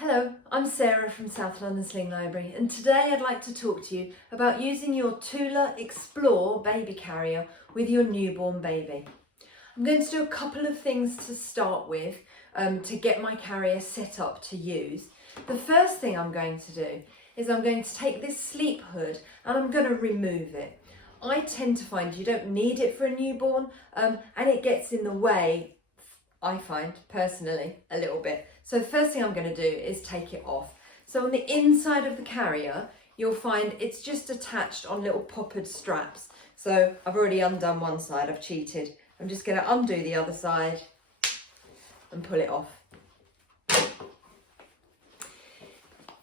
Hello, I'm Sarah from South London Sling Library, and today I'd like to talk to you about using your Tula Explore Baby Carrier with your newborn baby. I'm going to do a couple of things to start with to get my carrier set up to use. The first thing I'm going to do is I'm going to take this sleep hood and I'm going to remove it. I tend to find you don't need it for a newborn and it gets in the way, I find personally, a little bit. So the first thing I'm going to do is take it off. So on the inside of the carrier, you'll find it's just attached on little poppered straps. So I've already undone one side, I've cheated. I'm just going to undo the other side and pull it off.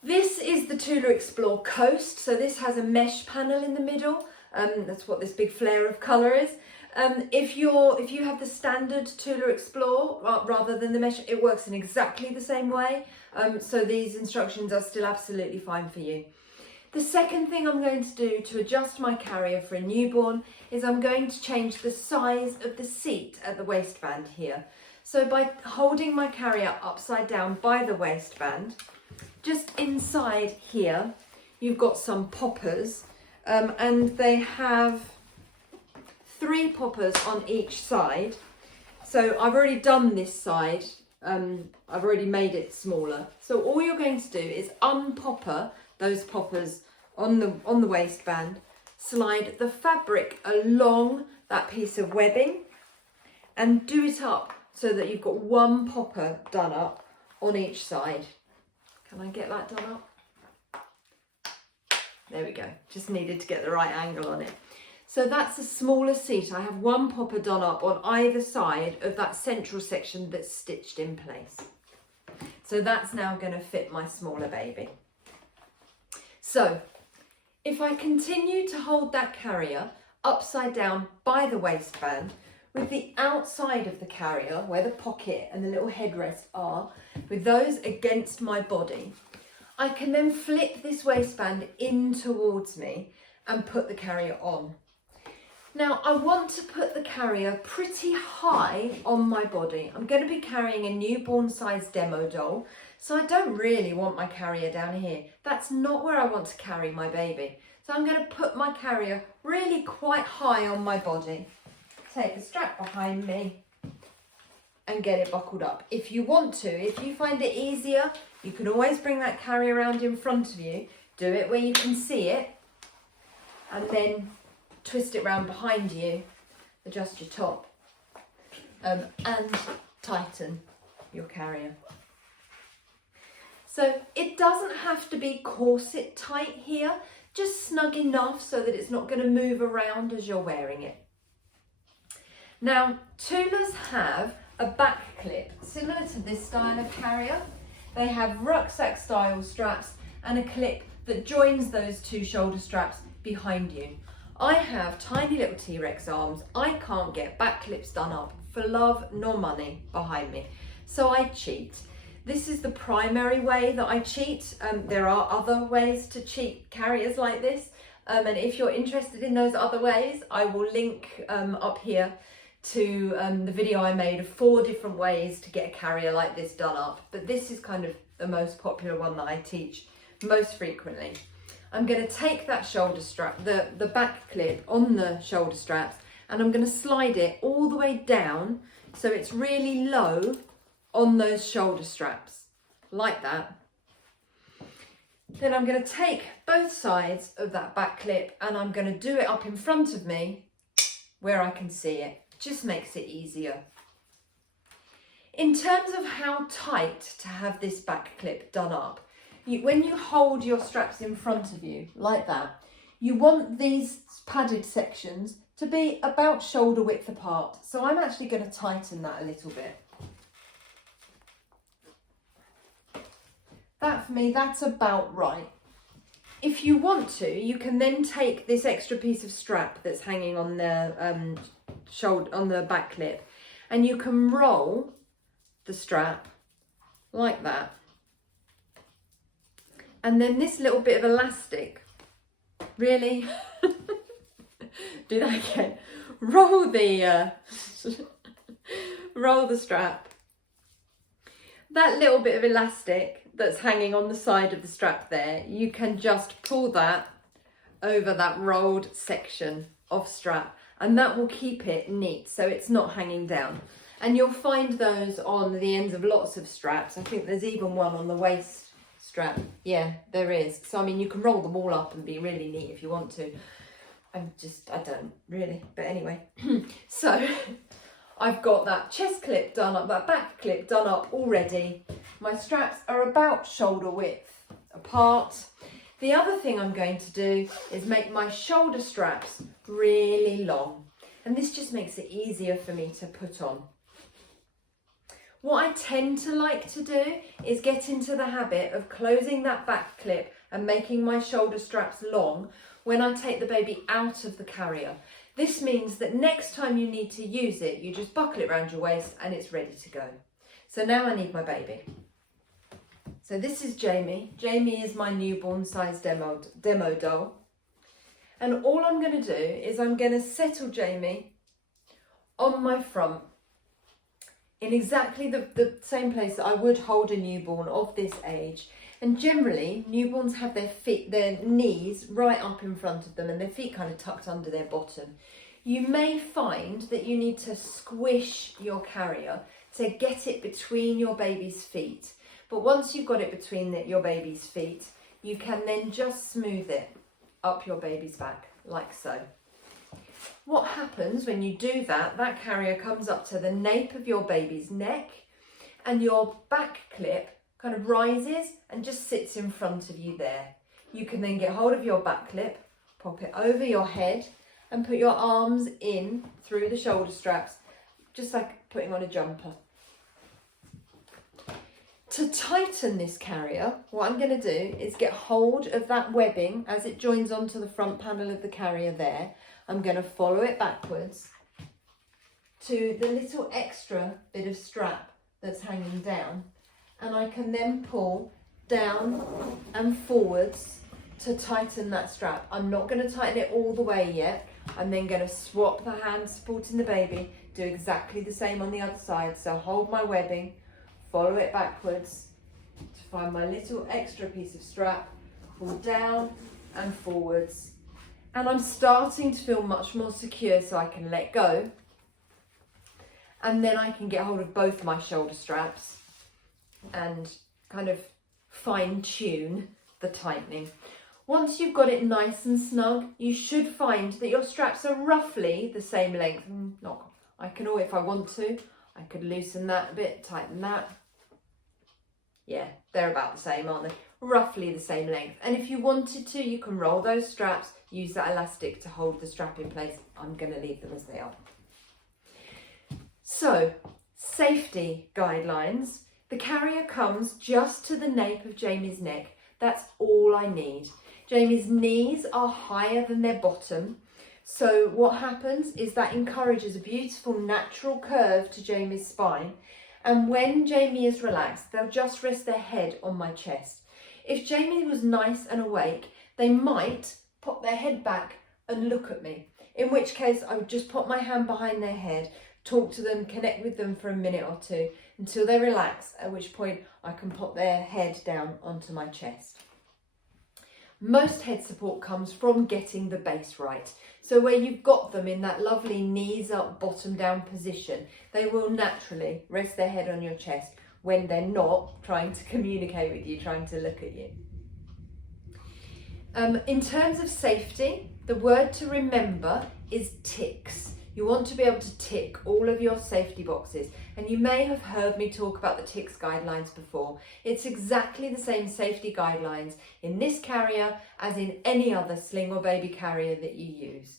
This is the Tula Explore Coast. So this has a mesh panel in the middle. That's what this big flare of colour is. If you have the standard Tula Explore rather than the mesh, it works in exactly the same way. So these instructions are still absolutely fine for you. The second thing I'm going to do to adjust my carrier for a newborn is I'm going to change the size of the seat at the waistband here. So by holding my carrier upside down by the waistband, just inside here, you've got some poppers and they have 3 poppers on each side. So I've already done this side, I've already made it smaller. So all you're going to do is unpopper those poppers on the waistband, slide the fabric along that piece of webbing and do it up so that you've got 1 popper done up on each side. Can I get that done up? There we go, just needed to get the right angle on it. So that's the smaller seat. I have 1 popper done up on either side of that central section that's stitched in place. So that's now going to fit my smaller baby. So if I continue to hold that carrier upside down by the waistband, with the outside of the carrier, where the pocket and the little headrest are, with those against my body, I can then flip this waistband in towards me and put the carrier on. Now I want to put the carrier pretty high on my body. I'm going to be carrying a newborn size demo doll, so I don't really want my carrier down here. That's not where I want to carry my baby. So I'm going to put my carrier really quite high on my body. Take the strap behind me and get it buckled up. If you want to, if you find it easier, you can always bring that carrier around in front of you. Do it where you can see it and then twist it round behind you, adjust your top and tighten your carrier. So it doesn't have to be corset tight here, just snug enough so that it's not going to move around as you're wearing it. Now, Tulas have a back clip similar to this style of carrier. They have rucksack style straps and a clip that joins those 2 shoulder straps behind you. I have tiny little T-Rex arms. I can't get back clips done up for love nor money behind me. So I cheat. This is the primary way that I cheat. There are other ways to cheat carriers like this. And if you're interested in those other ways, I will link up here to the video I made of 4 different ways to get a carrier like this done up. But this is kind of the most popular one that I teach most frequently. I'm going to take that shoulder strap, the back clip on the shoulder straps, and I'm going to slide it all the way down so it's really low on those shoulder straps, like that. Then I'm going to take both sides of that back clip and I'm going to do it up in front of me where I can see it. Just makes it easier. In terms of how tight to have this back clip done up, when you hold your straps in front of you like that, you want these padded sections to be about shoulder width apart. So I'm actually going to tighten that a little bit. That for me, that's about right. If you want to, you can then take this extra piece of strap that's hanging on the on the back clip, and you can roll the strap like that. And then this little bit of elastic, really, do that again. Roll the strap. That little bit of elastic that's hanging on the side of the strap there, you can just pull that over that rolled section of strap, and that will keep it neat so it's not hanging down. And you'll find those on the ends of lots of straps. I think there's even one on the waist strap. Yeah, there is. So I mean, you can roll them all up and be really neat if you want to. I don't really, but anyway. So I've got that chest clip done up, that back clip done up already. My straps are about shoulder width apart. The other thing I'm going to do is make my shoulder straps really long, and this just makes it easier for me to put on. What I tend to like to do is get into the habit of closing that back clip and making my shoulder straps long when I take the baby out of the carrier. This means that next time you need to use it, you just buckle it around your waist and it's ready to go. So now I need my baby. So this is Jamie. Jamie is my newborn size demo doll. And all I'm going to do is I'm going to settle Jamie on my front in exactly the same place that I would hold a newborn of this age. And generally, newborns have their knees right up in front of them and their feet kind of tucked under their bottom. You may find that you need to squish your carrier to get it between your baby's feet. But once you've got it between your baby's feet, you can then just smooth it up your baby's back, like so. What happens when you do that, that carrier comes up to the nape of your baby's neck, and your back clip kind of rises and just sits in front of you there. You can then get hold of your back clip, pop it over your head, and put your arms in through the shoulder straps, just like putting on a jumper. To tighten this carrier, what I'm going to do is get hold of that webbing as it joins onto the front panel of the carrier there. I'm going to follow it backwards to the little extra bit of strap that's hanging down, and I can then pull down and forwards to tighten that strap. I'm not going to tighten it all the way yet. I'm then going to swap the hand supporting the baby, do exactly the same on the other side. So hold my webbing, follow it backwards to find my little extra piece of strap, pull down and forwards. And I'm starting to feel much more secure, so I can let go. And then I can get hold of both my shoulder straps and kind of fine tune the tightening. Once you've got it nice and snug, you should find that your straps are roughly the same length. I can always, if I want to, I could loosen that a bit, tighten that. Yeah, they're about the same, aren't they? Roughly the same length. And if you wanted to, you can roll those straps, use that elastic to hold the strap in place. I'm going to leave them as they are. So, safety guidelines. The carrier comes just to the nape of Jamie's neck. That's all I need. Jamie's knees are higher than their bottom. So what happens is that encourages a beautiful natural curve to Jamie's spine. And when Jamie is relaxed, they'll just rest their head on my chest. If Jamie was nice and awake, they might pop their head back and look at me, in which case I would just pop my hand behind their head, talk to them, connect with them for a minute or two until they relax, at which point I can pop their head down onto my chest. Most head support comes from getting the base right. So where you've got them in that lovely knees up, bottom down position, they will naturally rest their head on your chest when they're not trying to communicate with you, trying to look at you. In terms of safety, the word to remember is ticks. You want to be able to tick all of your safety boxes, and you may have heard me talk about the ticks guidelines before. It's exactly the same safety guidelines in this carrier as in any other sling or baby carrier that you use.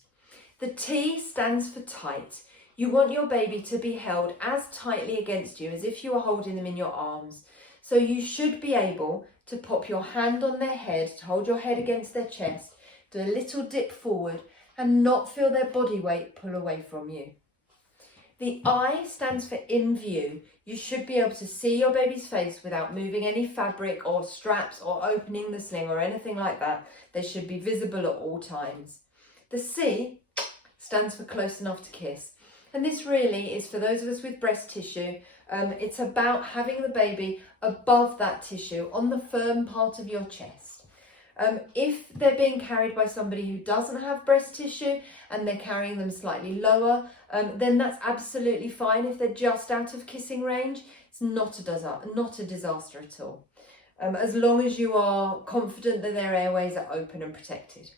The T stands for tight. You want your baby to be held as tightly against you as if you were holding them in your arms. So you should be able to pop your hand on their head, to hold your head against their chest, do a little dip forward, and not feel their body weight pull away from you. The I stands for in view. You should be able to see your baby's face without moving any fabric or straps or opening the sling or anything like that. They should be visible at all times. The C stands for close enough to kiss. And this really is for those of us with breast tissue. It's about having the baby above that tissue on the firm part of your chest. If they're being carried by somebody who doesn't have breast tissue and they're carrying them slightly lower, then that's absolutely fine. If they're just out of kissing range, it's not a disaster at all. As long as you are confident that their airways are open and protected.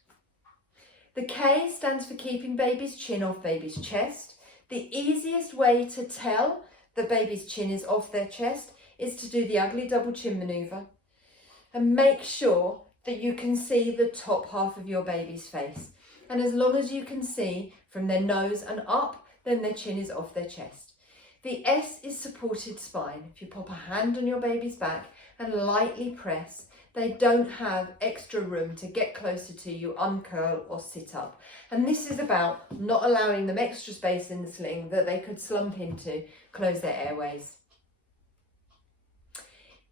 The K stands for keeping baby's chin off baby's chest. The easiest way to tell that baby's chin is off their chest is to do the ugly double chin manoeuvre and make sure that you can see the top half of your baby's face. And as long as you can see from their nose and up, then their chin is off their chest. The S is supported spine. If you pop a hand on your baby's back and lightly press, they don't have extra room to get closer to you, uncurl or sit up. And this is about not allowing them extra space in the sling that they could slump into, close their airways.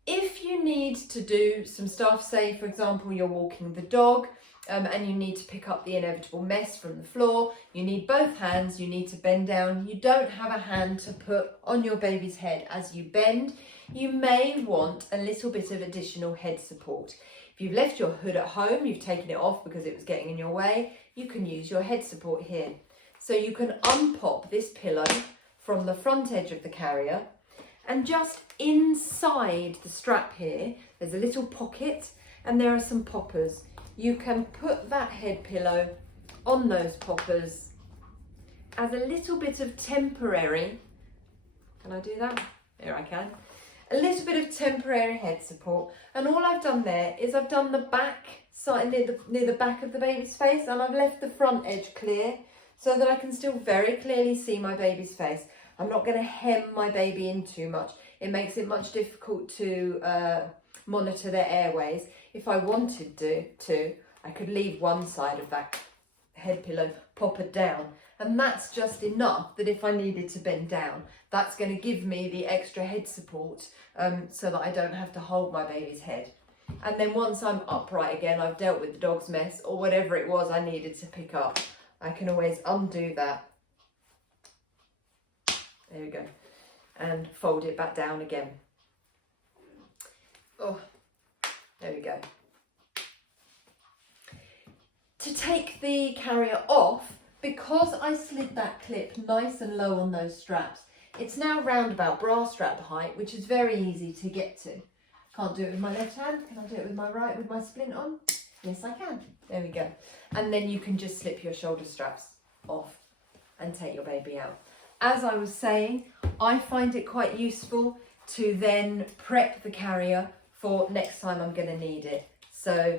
If you need to do some stuff, say for example you're walking the dog and you need to pick up the inevitable mess from the floor, you need both hands, you need to bend down, you don't have a hand to put on your baby's head as you bend, you may want a little bit of additional head support. If you've left your hood at home, you've taken it off because it was getting in your way, you can use your head support here. So you can unpop this pillow from the front edge of the carrier, and just inside the strap here, there's a little pocket and there are some poppers. You can put that head pillow on those poppers as a little bit of temporary, can I do that? Here I can. A little bit of temporary head support. And all I've done there is I've done the back side, near the back of the baby's face, and I've left the front edge clear so that I can still very clearly see my baby's face. I'm not going to hem my baby in too much. It makes it much difficult to monitor their airways. If I wanted to, I could leave one side of that head pillow poppered down, and that's just enough that if I needed to bend down, that's going to give me the extra head support so that I don't have to hold my baby's head. And then once I'm upright again, I've dealt with the dog's mess or whatever it was I needed to pick up, I can always undo that. There we go. And fold it back down again. Oh, there we go. To take the carrier off, because I slid that clip nice and low on those straps, it's now round about bra strap height, which is very easy to get to. Can't do it with my left hand. Can I do it with my right with my splint on? Yes, I can. There we go. And then you can just slip your shoulder straps off and take your baby out. As I was saying, I find it quite useful to then prep the carrier for next time I'm going to need it. So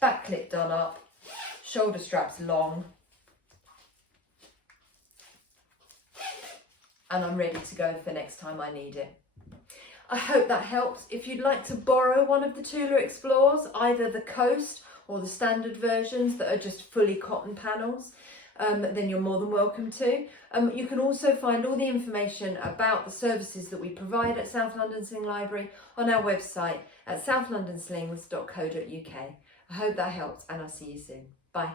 back clip done up, shoulder straps long, and I'm ready to go for next time I need it. I hope that helps. If you'd like to borrow one of the Tula Explores, either the Coast or the standard versions that are just fully cotton panels, then you're more than welcome to. You can also find all the information about the services that we provide at South London Sling Library on our website at southlondonslings.co.uk. I hope that helps, and I'll see you soon. Bye.